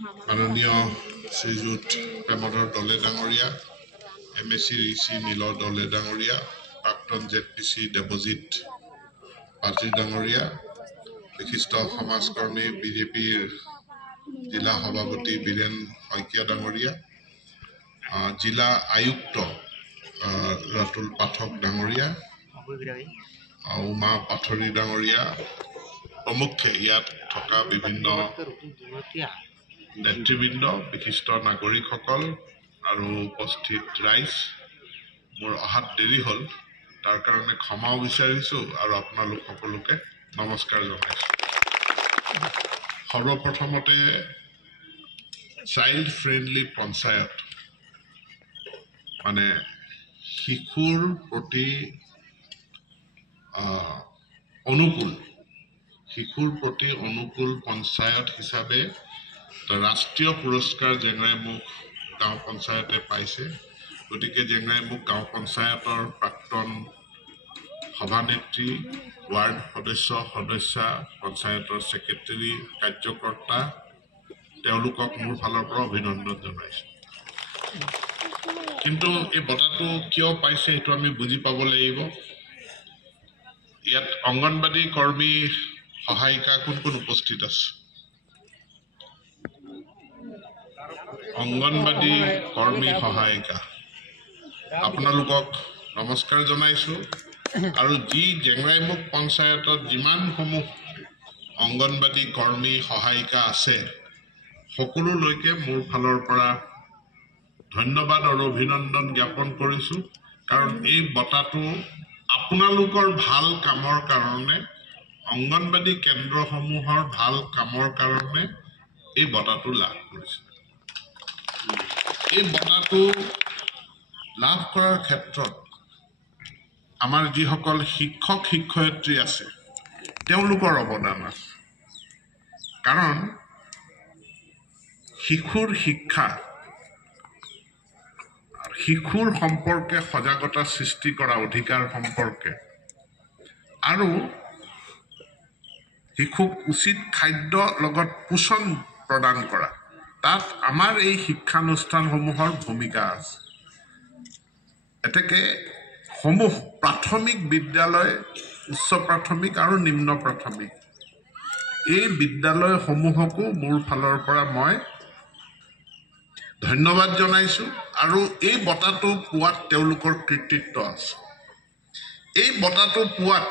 মাননীয় শ্ৰীযুত প্ৰেমধৰ দলে ডাঙৰীয়া, MSc ঋষি নীলৰ দলে ডাঙৰীয়া, প্ৰাক্তন ZPC দেৱজিৎ পাত্ৰী ডাঙৰীয়া, বিশিষ্ট সমাজকৰ্মী BJPৰ জিলা সভাপতি বীৰেন শইকীয়া ডাঙৰীয়া, জিলা আয়ুক্ত ৰাতুল পাঠক ডাঙৰীয়া, উমা পাথৰী ডাঙৰীয়া প্ৰমুখ্যে ইয়াত থকা বিভিন্ন নেতৃবৃন্দ, বিশিষ্ট নাগৰিকসকল আৰু উপস্থিত ৰাইজ, মোৰ অহাত দেৰি হ'ল, তাৰ কাৰণে ক্ষমাও বিচাৰিছোঁ আৰু আপোনালোক সকলোকে নমস্কাৰ জনাইছোঁ। সৰ্বপ্ৰথমতে চাইল্ড ফ্ৰেণ্ডলি পঞ্চায়ত মানে শিশুৰ প্ৰতি অনুকূল পঞ্চায়ত হিচাপে ৰাষ্ট্ৰীয় পুৰস্কাৰ জেংৰাইমুখ গাঁও পঞ্চায়তে পাইছে। গতিকে জেংৰাইমুখ গাঁও পঞ্চায়তৰ প্ৰাক্তন সভানেত্ৰী, ৱাৰ্ড সদস্যা, পঞ্চায়তৰ ছেক্ৰেটেৰী, কাৰ্যকৰ্তা, তেওঁলোকক মোৰ ফালৰ পৰা অভিনন্দন জনাইছোঁ। কিন্তু এই বঁটাটো কিয় পাইছে সেইটো আমি বুজি পাব লাগিব। ইয়াত অংগনবাদী কৰ্মী সহায়িকা কোন কোন উপস্থিত আছে? অংগনবাদী কৰ্মী সহায়িকা আপোনালোকক নমস্কাৰ জনাইছোঁ। আৰু যি জেংৰাইমুখ পঞ্চায়তত যিমানসমূহ অংগনবাদী কৰ্মী সহায়িকা আছে সকলোলৈকে মোৰ ফালৰ পৰা ধন্যবাদ আৰু অভিনন্দন জ্ঞাপন কৰিছোঁ। কাৰণ এই বঁটাটো আপোনালোকৰ ভাল কামৰ কাৰণে, অংগনবাদী কেন্দ্ৰসমূহৰ ভাল কামৰ কাৰণে এই বঁটাটো লাভ কৰিছে। এই বঁটাটো লাভ কৰাৰ ক্ষেত্ৰত আমাৰ যিসকল শিক্ষক শিক্ষয়িত্ৰী আছে তেওঁলোকৰ অৱদান আছে। কাৰণ শিশুৰ শিক্ষা, শিশুৰ সম্পৰ্কে সজাগতা সৃষ্টি কৰা, অধিকাৰ সম্পৰ্কে, আৰু শিশুক উচিত খাদ্য লগত পোষণ প্ৰদান কৰা, তাত আমাৰ এই শিক্ষানুষ্ঠানসমূহৰ ভূমিকা আছে। এতেকে সমূহ প্ৰাথমিক বিদ্যালয়, উচ্চ প্ৰাথমিক আৰু নিম্ন প্ৰাথমিক এই বিদ্যালয়সমূহকো মোৰ ফালৰ পৰা মই ধন্যবাদ জনাইছোঁ। আৰু এই বঁটাটো পোৱাত তেওঁলোকৰ কৃতিত্ব আছে। এই বঁটাটো পোৱাত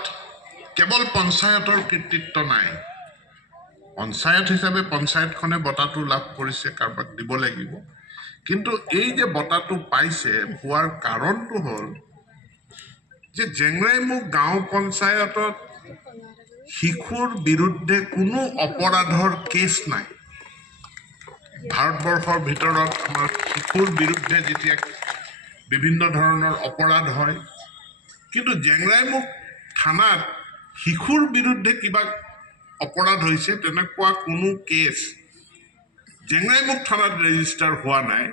কেৱল পঞ্চায়তৰ কৃতিত্ব নাই। পঞ্চায়ত হিচাপে পঞ্চায়তখনে বঁটাটো লাভ কৰিছে, কাৰোবাক দিব লাগিব। কিন্তু এই যে বঁটাটো পাইছে, পোৱাৰ কাৰণটো হ'ল যে জেংৰাইমুখ গাঁও পঞ্চায়তত শিশুৰ বিৰুদ্ধে কোনো অপৰাধৰ কেছ নাই। ভাৰতবৰ্ষৰ ভিতৰত আমাৰ শিশুৰ বিৰুদ্ধে যেতিয়া বিভিন্ন ধৰণৰ অপৰাধ হয়, কিন্তু জেংৰাইমুখ থানাত শিশুৰ বিৰুদ্ধে কিবা অপৰাধ হৈছে তেনেকুৱা কোনো কেছ জেংৰাইমুখ থানাত ৰেজিষ্টাৰ হোৱা নাই।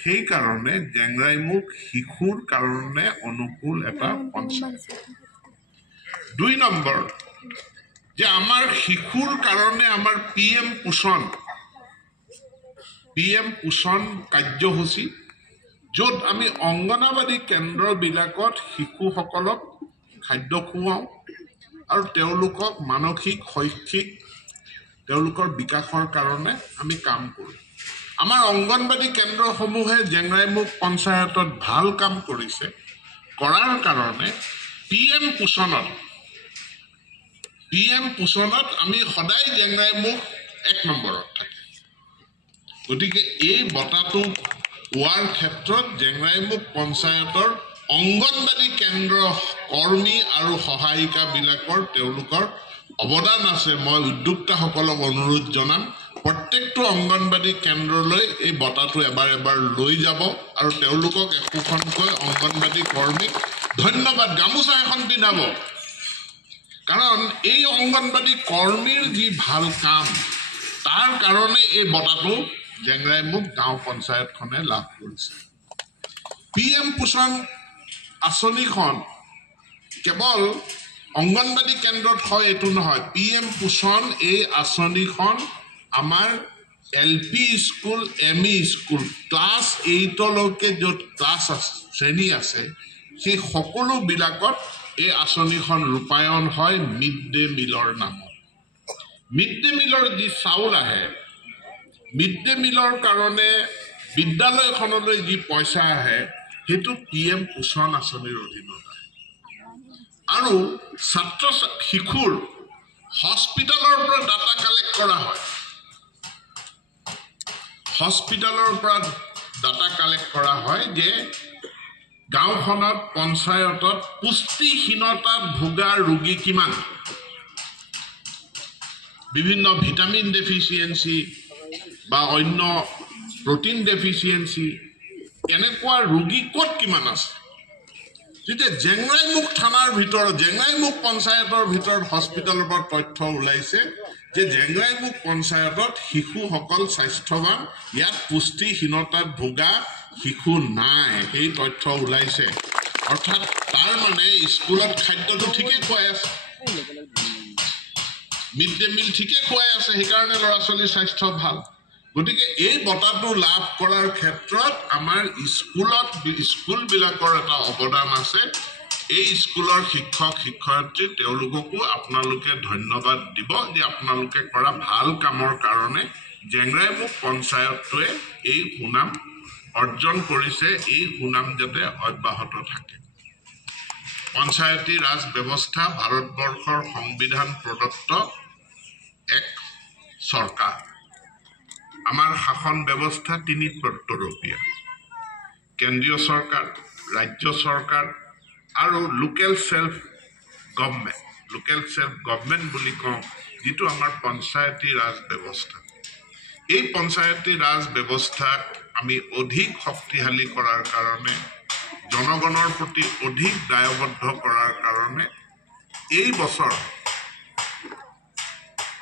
সেইকাৰণে জেংৰাইমুখ শিশুৰ কাৰণে অনুকূল এটা পঞ্চায়ত। ২ নম্বৰ, যে আমাৰ শিশুৰ কাৰণে আমাৰ PM পোষণ কাৰ্যসূচী, য'ত আমি অংগনবাদী কেন্দ্ৰবিলাকত শিশুসকলক খাদ্য খুৱাওঁ আৰু তেওঁলোকক মানসিক, শৈক্ষিক তেওঁলোকৰ বিকাশৰ কাৰণে আমি কাম কৰোঁ। আমাৰ অংগনবাদী কেন্দ্ৰসমূহে জেংৰাইমুখ পঞ্চায়তত ভাল কাম কৰিছে। কৰাৰ কাৰণে PM পোষণত আমি সদায় জেংৰাইমুখ ১ নম্বৰত থাকে। গতিকে এই বঁটাটো পোৱাৰ ক্ষেত্ৰত জেংৰাইমুখ পঞ্চায়তৰ অংগনবাদী কেন্দ্ৰ কৰ্মী আৰু সহায়িকাবিলাকৰ তেওঁলোকৰ অৱদান আছে। মই উদ্যোক্তাসকলক অনুৰোধ জনাম, প্ৰত্যেকটো অংগনবাদী কেন্দ্ৰলৈ এই বঁটাটো এবাৰ লৈ যাব আৰু তেওঁলোকক একোখনকৈ অংগনবাদী কৰ্মীক ধন্যবাদ, গামোচা এখন পিন্ধাব। কাৰণ এই অংগনবাদী কৰ্মীৰ যি ভাল কাম, তাৰ কাৰণে এই বঁটাটো জেংৰাইমুখ গাঁও পঞ্চায়তখনে লাভ কৰিছে। PM পোষণ আঁচনিখন কেৱল অংগনবাদী কেন্দ্ৰত হয় এইটো নহয়। PM পোষণ এই আঁচনিখন আমাৰ LP school ME school class 8লৈকে য'ত ক্লাছ আছে শ্ৰেণী আছে সেই সকলোবিলাকত এই আঁচনিখন ৰূপায়ণ হয় মিড ডে মিলৰ নামত মিড ডে মিলৰ যি চাউল আহে মিড ডে মিলৰ কাৰণে বিদ্যালয়খনলৈ যি পইচা আহে সেইটো PM পোষণ আঁচনিৰ অধীনত আহে আৰু ছাত্ৰ শিশুৰ হস্পিটেলৰ পৰা ডাটা কালেক্ট কৰা হয় হস্পিটেলৰ পৰা ডাটা কালেক্ট কৰা হয় যে গাঁওখনত পঞ্চায়তত পুষ্টিহীনতাত ভোগা ৰোগী কিমান বিভিন্ন ভিটামিন ডেফিচিয়েঞ্চি বা অন্য প্ৰটিন ডেফিচিয়েঞ্চি এনেকুৱা ৰোগী ক'ত কিমান আছে যেতিয়া জেংৰাইমুখ থানাৰ ভিতৰত জেংৰাইমুখ পঞ্চায়তৰ ভিতৰত হস্পিটেলৰ পৰা তথ্য ওলাইছে যে জেংৰাইমুখ পঞ্চায়তত শিশুসকল স্বাস্থ্যৱান ইয়াত পুষ্টিহীনতাত ভোগা শিশু নাই এই তথ্য ওলাইছে অৰ্থাৎ তাৰ মানে স্কুলত খাদ্যটো ঠিকেই খুৱাই আছে মিড ডে মিল ঠিকেই খুৱাই আছে সেইকাৰণে ল'ৰা ছোৱালীৰ স্বাস্থ্য ভাল গতিকে এই বঁটাটো লাভ কৰাৰ ক্ষেত্ৰত আমাৰ স্কুলবিলাকৰ এটা অৱদান আছে এই স্কুলৰ শিক্ষক শিক্ষয়িত্ৰী তেওঁলোককো আপোনালোকে ধন্যবাদ দিব যে আপোনালোকে কৰা ভাল কামৰ কাৰণে জেংৰাইমুখ পঞ্চায়তটোৱে এই সুনাম অৰ্জন কৰিছে এই সুনাম যাতে অব্যাহত থাকে পঞ্চায়তী ৰাজ ব্যৱস্থা ভাৰতবৰ্ষৰ সংবিধান প্ৰদত্ত এক চৰকাৰ আমাৰ শাসন ব্যৱস্থা তিনি তৰপীয়া কেন্দ্ৰীয় চৰকাৰ ৰাজ্য চৰকাৰ আৰু লোকেল সেল্ফ গভৰ্নমেণ্ট বুলি কওঁ যিটো আমাৰ পঞ্চায়তী ৰাজ ব্যৱস্থা এই পঞ্চায়তী ৰাজ ব্যৱস্থাক আমি অধিক শক্তিশালী কৰাৰ কাৰণে জনগণৰ প্ৰতি অধিক দায়বদ্ধ কৰাৰ কাৰণে এই বছৰ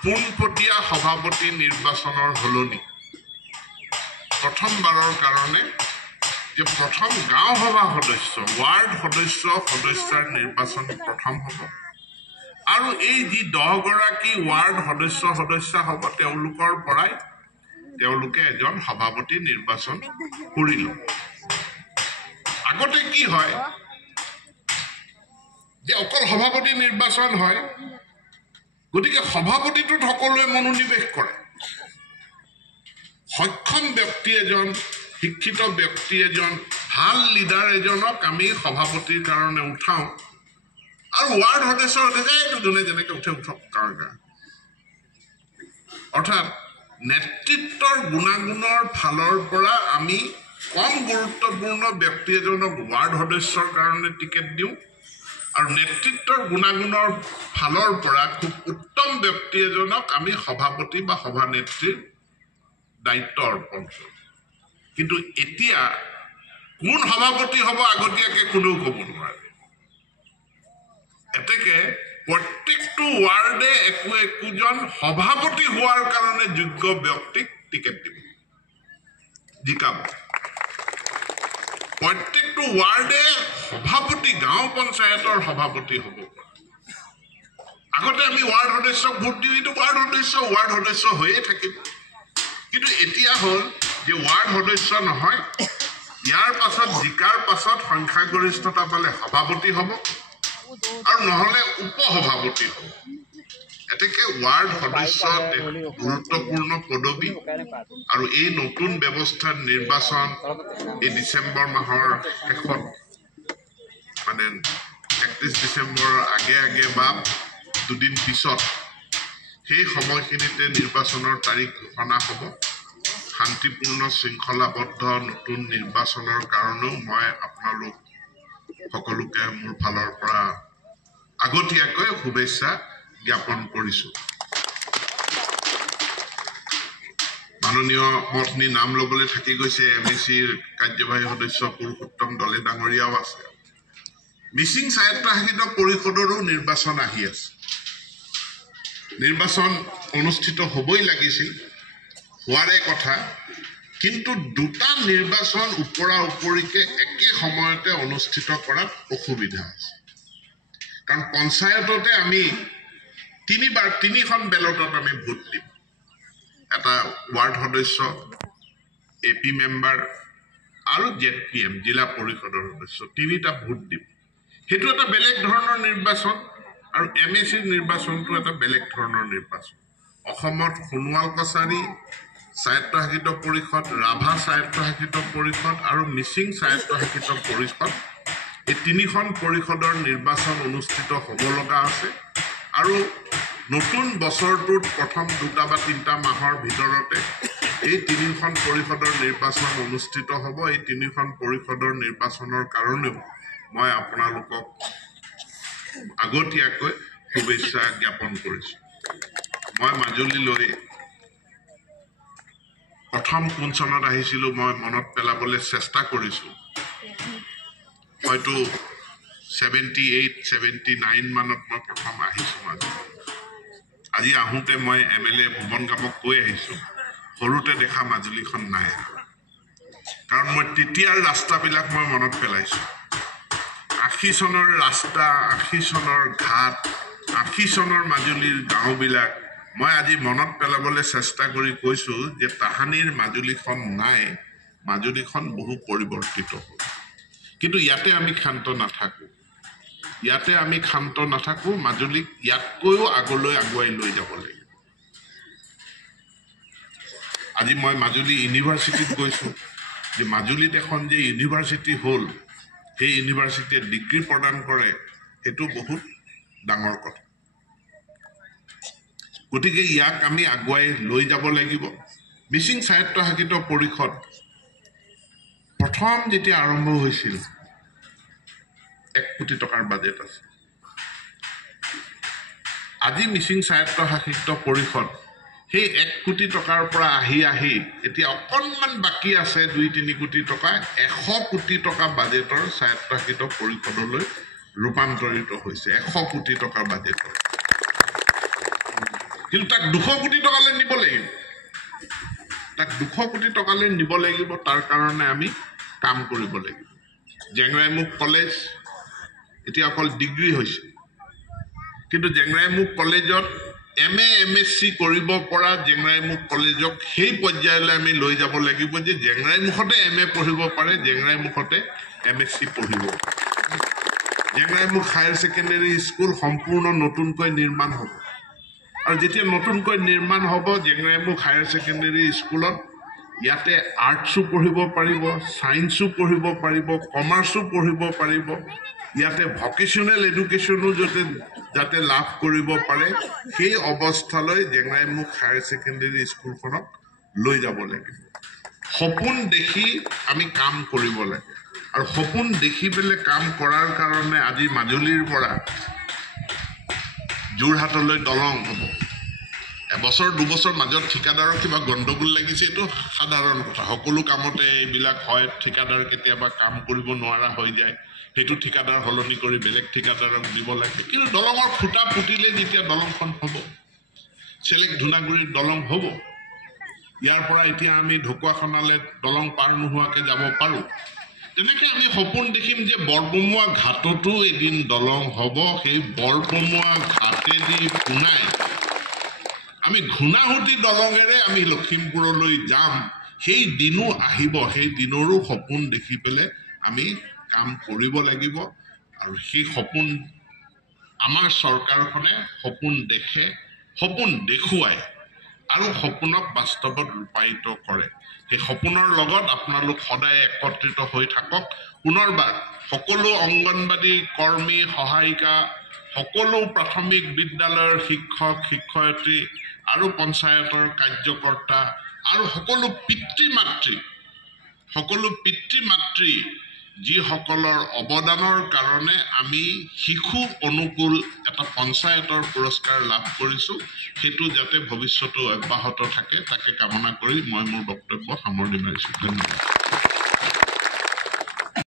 পোনপটীয়া সভাপতি নিৰ্বাচনৰ হলনি প্ৰথমবাৰৰ কাৰণে যে প্ৰথম গাঁও সভা সদস্য ৱাৰ্ড সদস্যাৰ নিৰ্বাচন প্ৰথম হ'ব আৰু এই যি 10 গৰাকী ৱাৰ্ড সদস্যা হ'ব তেওঁলোকৰ পৰাই তেওঁলোকে এজন সভাপতি নিৰ্বাচন কৰিল আগতে কি হয় যে অকল সভাপতি নিৰ্বাচন হয় গতিকে সভাপতিটোত সকলোৱে মনোনিৱেশ কৰে সক্ষম ব্যক্তি এজন শিক্ষিত ব্যক্তি এজন ভাল লিডাৰ এজনক আমি সভাপতিৰ কাৰণে উঠাওঁ আৰু ৱাৰ্ড সদস্য যোনে যেনেকৈ উঠক কাৰণে অৰ্থাৎ নেতৃত্বৰ গুণাগুণৰ ফালৰ পৰা আমি কম গুৰুত্বপূৰ্ণ ব্যক্তি এজনক ৱাৰ্ড সদস্যৰ কাৰণে টিকেট দিওঁ আৰু নেতৃত্বৰ গুণাগুণৰ ফালৰ পৰা খুব উত্তম ব্যক্তি এজনক আমি সভাপতি বা সভানেত্ৰীৰ দায়িত্ব অৰ্পণ কৰোঁ কিন্তু এতিয়া কোন সভাপতি হ'ব আগতীয়াকৈ কোনেও ক'ব নোৱাৰে এতেকে প্ৰত্যেকটো ৱাৰ্ডে একোজন সভাপতি হোৱাৰ কাৰণে যোগ্য ব্যক্তিক টিকেট দিব জিকাব প্ৰত্যেকটো ৱাৰ্ডে সভাপতি গাঁও পঞ্চায়তৰ সভাপতি হ'ব আগতে আমি ৱাৰ্ড সদস্যক ভোট দিওঁ এইটো ৱাৰ্ড সদস্য হৈয়ে থাকিব কিন্তু এতিয়া হ'ল যে ৱাৰ্ড সদস্য নহয় ইয়াৰ পাছত জিকাৰ পাছত সংখ্যাগৰিষ্ঠতা পালে সভাপতি হ'ব আৰু নহ'লে উপসভাপতি হ'ব এতেকে ৱাৰ্ড সদস্য গুৰুত্বপূৰ্ণ পদবী আৰু এই নতুন ব্যৱস্থাৰ নিৰ্বাচন এই ডিচেম্বৰ মাহৰ শেষত মানে 31 ডিচেম্বৰৰ আগে বা দুদিন পিছত সেই সময়খিনিতে নিৰ্বাচনৰ তাৰিখ ঘোষণা হ'ব শান্তিপূৰ্ণ শৃংখলাবদ্ধ নতুন নিৰ্বাচনৰ কাৰণেও মই আপোনালোক সকলোকে মোৰ ফালৰ পৰা আগতীয়াকৈ শুভেচ্ছা জ্ঞাপন কৰিছোঁ মাননীয় মঠনি নাম ল'বলৈ থাকি গৈছে MACৰ কাৰ্যবাহী সদস্য পুৰুষোত্তম দলে ডাঙৰীয়াও আছে মিচিং স্বায়ত্তশাসিত পৰিষদৰো নিৰ্বাচন আহি আছে নিৰ্বাচন অনুষ্ঠিত হ'বই লাগিছিল হোৱাৰে কথা কিন্তু দুটা নিৰ্বাচন উপৰিকে একে সময়তে অনুষ্ঠিত কৰাত অসুবিধা আছে কাৰণ পঞ্চায়ততে আমি তিনিখন বেলটত আমি ভোট দিম এটা ৱাৰ্ড সদস্য AP মেম্বাৰ আৰু ZPM জিলা পৰিষদৰ সদস্য তিনিটা ভোট দিম সেইটো এটা বেলেগ ধৰণৰ নিৰ্বাচন আৰু MSC নিৰ্বাচনটো এটা বেলেগ ধৰণৰ নিৰ্বাচন অসমত সোণোৱাল কছাৰী স্বায়ত্তশাসিত পৰিষদ ৰাভা স্বায়ত্তশাসিত পৰিষদ আৰু মিচিং স্বায়ত্তশাসিত পৰিষদ এই তিনিখন পৰিষদৰ নিৰ্বাচন অনুষ্ঠিত হ'ব লগা আছে আৰু নতুন বছৰটোত প্ৰথম 2 বা 3 মাহৰ ভিতৰতে এই তিনিখন পৰিষদৰ নিৰ্বাচন অনুষ্ঠিত হ'ব এই তিনিখন পৰিষদৰ নিৰ্বাচনৰ কাৰণেও মই আপোনালোকক আগতীয়াকৈ শুভেচ্ছা জ্ঞাপন কৰিছো মই মাজুলীলৈ প্ৰথম কোন চনত আহিছিলো মই মনত পেলাবলৈ চেষ্টা কৰিছো হয়তো 78 79 মানত মই প্ৰথম আহিছো মাজুলী আজি আহোঁতে মই MLA ভুৱন গামক কৈ আহিছো সৰুতে দেখা মাজুলীখন নাই কাৰণ মই তেতিয়াৰ ৰাস্তাবিলাক মই মনত পেলাইছো 80 চনৰ ৰাস্তা 80 চনৰ ঘাট 80 চনৰ মাজুলীৰ গাঁওবিলাক মই আজি মনত পেলাবলৈ চেষ্টা কৰি কৈছো যে তাহানিৰ মাজুলীখন নাই মাজুলীখন বহু পৰিৱৰ্তিত হ'ল কিন্তু ইয়াতে আমি ক্ষান্ত নাথাকো মাজুলীক ইয়াতকৈও আগলৈ আগুৱাই লৈ যাব লাগিব আজি মই মাজুলী ইউনিভাৰ্চিটিত গৈছো যে মাজুলীত এখন যে ইউনিভাৰ্চিটি হ'ল সেই ইউনিভাৰ্চিটিয়ে ডিগ্ৰী প্ৰদান কৰে সেইটো বহুত ডাঙৰ কথা গতিকে ইয়াক আমি আগুৱাই লৈ যাব লাগিব মিচিং স্বায়ত্তশাসিত পৰিষদ প্ৰথম যেতিয়া আৰম্ভ হৈছিল 1 কোটি টকাৰ বাজেট আছে আজি মিচিং স্বায়ত্তশাসিত পৰিষদ সেই 1 কোটি টকাৰ পৰা আহি এতিয়া অকণমান বাকি আছে 2-3 কোটি টকা 100 কোটি টকা বাজেটৰ স্বায়ত্তশাসিত পৰিষদলৈ ৰূপান্তৰিত হৈছে 100 কোটি টকাৰ বাজেটৰ কিন্তু তাক 200 কোটি টকালৈ নিব লাগিব তাৰ কাৰণে আমি কাম কৰিব লাগিব জেংৰাইমুখ কলেজ এতিয়া অকল ডিগ্ৰী হৈছে কিন্তু জেংৰাইমুখ কলেজত MA MSc কৰিব পৰা জেংৰাইমুখ কলেজক সেই পৰ্যায়লৈ আমি লৈ যাব লাগিব যে জেংৰাইমুখতে MA পঢ়িব পাৰে জেংৰাইমুখতে MSc পঢ়িব জেংৰাইমুখ হায়াৰ ছেকেণ্ডাৰী স্কুল সম্পূৰ্ণ নতুনকৈ নিৰ্মাণ হ'ব আৰু যেতিয়া নতুনকৈ নিৰ্মাণ হ'ব জেংৰাইমুখ হায়াৰ ছেকেণ্ডাৰী স্কুলত ইয়াতে আৰ্টছো পঢ়িব পাৰিব সায়েন্সো পঢ়িব পাৰিব কমাৰ্চো পঢ়িব পাৰিব ইয়াতে ভকেশনাল এডুকেশ্যনো যাতে লাভ কৰিব পাৰে সেই অৱস্থালৈ জেংৰাইমুখ হায়াৰ ছেকেণ্ডাৰী স্কুলখনক লৈ যাব লাগিব সপোন দেখি আমি কাম কৰিব লাগে আৰু সপোন দেখি পেলাই কাম কৰাৰ কাৰণে আজি মাজুলীৰ পৰা যোৰহাটলৈ দলং হ'ব এবছৰ 2 বছৰ মাজত ঠিকাদাৰৰ কিবা গণ্ডগোল লাগিছে এইটো সাধাৰণ কথা সকলো কামতে এইবিলাক হয় ঠিকাদাৰ কেতিয়াবা কাম কৰিব নোৱাৰা হৈ যায় সেইটো ঠিকাদাৰ হলনি কৰি বেলেগ ঠিকাদাৰক দিব লাগে কিন্তু দলঙৰ খুঁটা পুতিলে যেতিয়া দলংখন হ'ব চেলেক ধুনাগুৰিৰ দলং হ'ব ইয়াৰ পৰা এতিয়া আমি ঢকুৱাখানালৈ দলং পাৰ নোহোৱাকৈ যাব পাৰোঁ তেনেকৈ আমি সপোন দেখিম যে বৰপমুৱা ঘাটতো এদিন দলং হ'ব সেই বৰপমুৱা ঘাটেদি পুনাই আমি ঘূনাহুতি দলঙেৰে আমি লখিমপুৰলৈ যাম সেই দিনো আহিব সেই দিনৰো সপোন দেখি পেলাই আমি কাম কৰিব লাগিব আৰু সেই সপোন আমাৰ চৰকাৰখনে সপোন দেখে সপোন দেখুৱায় আৰু সপোনক বাস্তৱত ৰূপায়িত কৰে সেই সপোনৰ লগত আপোনালোক সদায় একত্ৰিত হৈ থাকক পুনৰবাৰ সকলো অংগনবাদী কৰ্মী সহায়িকা সকলো প্ৰাথমিক বিদ্যালয়ৰ শিক্ষক শিক্ষয়িত্ৰী আৰু পঞ্চায়তৰ কাৰ্যকৰ্তা আৰু সকলো পিতৃ মাতৃ যিসকলৰ অৱদানৰ কাৰণে আমি শিশু অনুকূল এটা পঞ্চায়তৰ পুৰস্কাৰ লাভ কৰিছো সেইটো যাতে ভৱিষ্যতেও অব্যাহত থাকে তাকে কামনা কৰি মই মোৰ বক্তব্য সামৰণি মাৰিছো ধন্যবাদ